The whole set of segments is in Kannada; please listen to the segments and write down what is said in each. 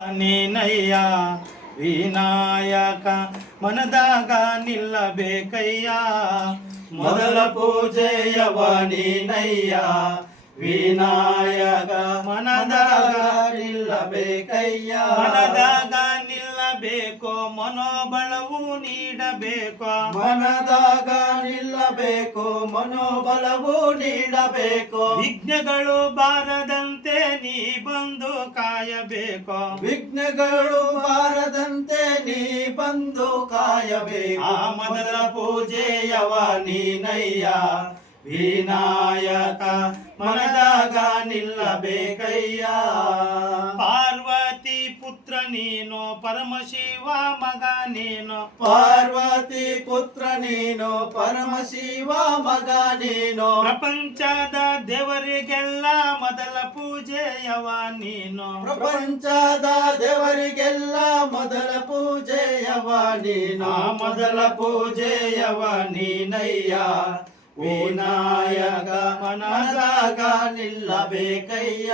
ನೀನಯ್ಯ ವಿನಾಯಕ ಮನದಾಗ ನಿಲ್ಲಬೇಕಯ್ಯ ಮೊದಲ ಪೂಜೆಯವ ನೀನಯ್ಯ ವಿನಾಯಕ ಮನದಾಗ ನಿಲ್ಲಬೇಕಯ್ಯ ಮನದಾಗ ನಿಲ್ಲಬೇಕೋ ಮನೋಬಲವು ನೀಡಬೇಕೋ ಮನದಾಗ ನಿಲ್ಲಬೇಕು ಮನೋಬಲವು ನೀಡಬೇಕು ವಿಘ್ನಗಳು ಬಾರದಂತೆ ನೀ ಬಂದು ಕಾಯಬೇಕು ವಿಘ್ನಗಳು ಬಾರದಂತೆ ನೀ ಬಂದು ಕಾಯಬೇಕು ಆ ಮೊದಲ ಪೂಜೆಯವ ನೀನಯ್ಯ ವಿನಾಯಕ ಮನದಾಗ ನಿಲ್ಲಬೇಕಯ್ಯ ಪಾರ್ವತಿ ಪುತ್ರ ನೀನು ಪರಮಶಿವ ಮಗ ನೀನು ಪಾರ್ವತಿ ಪುತ್ರ ನೀನು ಪರಮಶಿವ ಮಗ ನೀನು ಪ್ರಪಂಚದ ದೇವರಿಗೆಲ್ಲ ಮೊದಲ ಪೂಜೆಯವ ನೀನು ಪ್ರಪಂಚದ ದೇವರಿಗೆಲ್ಲ ಮೊದಲ ಪೂಜೆಯವ ನೀನು ಮೊದಲ ಪೂಜೆಯವ ನೀನಯ್ಯ ವಿನಾಯಕ ಮನದಾಗ ನಿಲ್ಲಬೇಕಯ್ಯ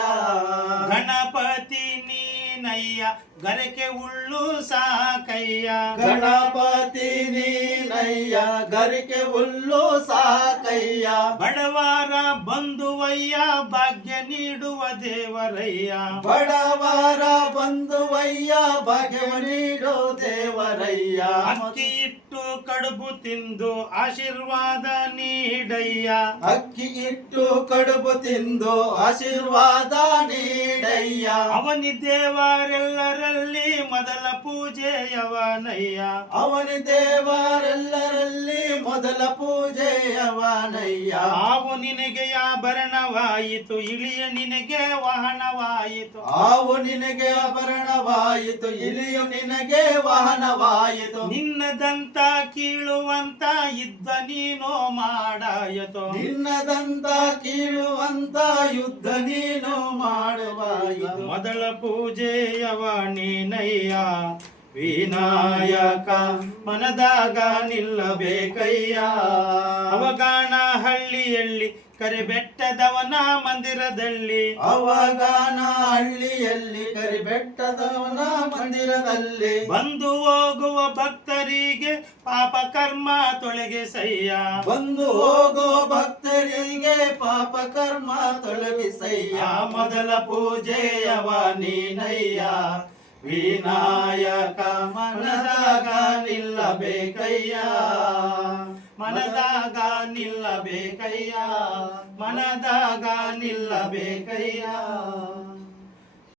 ಗಣಪತಿ ನೀನಯ್ಯ ಗರಕೆ ಉಳ್ಳು ಸಾಕಯ್ಯ ಗಣಪತಿ ನೀನಯ್ಯ ಗರಿಕೆ ಹುಲ್ಲು ಸಾಕಯ್ಯ ಬಡವರ ಬಂಧುವಯ್ಯ ಭಾಗ್ಯ ನೀಡುವ ದೇವರಯ್ಯ ಬಡವರ ಬಂಧುವಯ್ಯ ಭಾಗ್ಯ ನೀಡು ದೇವರಯ್ಯ ಅಕ್ಕಿ ಇಟ್ಟು ಕಡುಬು ತಿಂದು ಆಶೀರ್ವಾದ ನೀಡಯ್ಯ ಅಕ್ಕಿ ಇಟ್ಟು ಕಡುಬು ತಿಂದು ಆಶೀರ್ವಾದ ನೀಡಯ್ಯ ಅವನಿ ದೇವರೆಲ್ಲರಲ್ಲಿ ಮೊದಲ ಪೂಜೆಯವನಯ್ಯ ಅವನಿ ದೇವರೆಲ್ಲರಲ್ಲಿ ಮೊದಲ ಪೂಜೆಯವನಯ್ಯ ಆವು ನಿನಗೆ ಆಭರಣವಾಯಿತು ಇಳಿಯ ನಿನಗೆ ವಾಹನವಾಯಿತು ಆವು ನಿನಗೆ ಆಭರಣವಾಯಿತು ಇಳಿಯು ನಿನಗೆ ವಾಹನವಾಯಿತು ನಿನ್ನದಂತ ಕೀಳುವಂತ ಯುದ್ಧ ನೀನು ಮಾಡಾಯಿತು ನಿನ್ನದಂತ ಕೀಳುವಂತ ಯುದ್ಧ ನೀನು ಮಾಡುವಾಯಿತು ಮೊದಲ ಪೂಜೆಯವ ನೀನಯ್ಯ ವಿನಾಯಕ ಮನದಾಗ ನಿಲ್ಲಬೇಕಯ್ಯ ಅವಗಾನ ಹಳ್ಳಿಯಲ್ಲಿ ಕರಿಬೆಟ್ಟದವನ ಮಂದಿರದಲ್ಲಿ ಅವಗಾನ ಹಳ್ಳಿಯಲ್ಲಿ ಕರಿಬೆಟ್ಟದವನ ಮಂದಿರದಲ್ಲಿ ಬಂದು ಹೋಗುವ ಭಕ್ತರಿಗೆ ಪಾಪ ಕರ್ಮ ತೊಲಗಿಸಯ್ಯ ಬಂದು ಹೋಗುವ ಭಕ್ತರಿಗೆ ಪಾಪ ಕರ್ಮ ತೊಲಗಿಸಯ್ಯ ಮೊದಲ ಪೂಜೆಯವ ನೀನಯ್ಯ ವಿನಾಯಕ ಮನದಾಗ ನಿಲ್ಲಬೇಕಯ್ಯ ಮನದಾಗ ನಿಲ್ಲಬೇಕಯ್ಯ ಮನದಾಗ ನಿಲ್ಲಬೇಕಯ್ಯ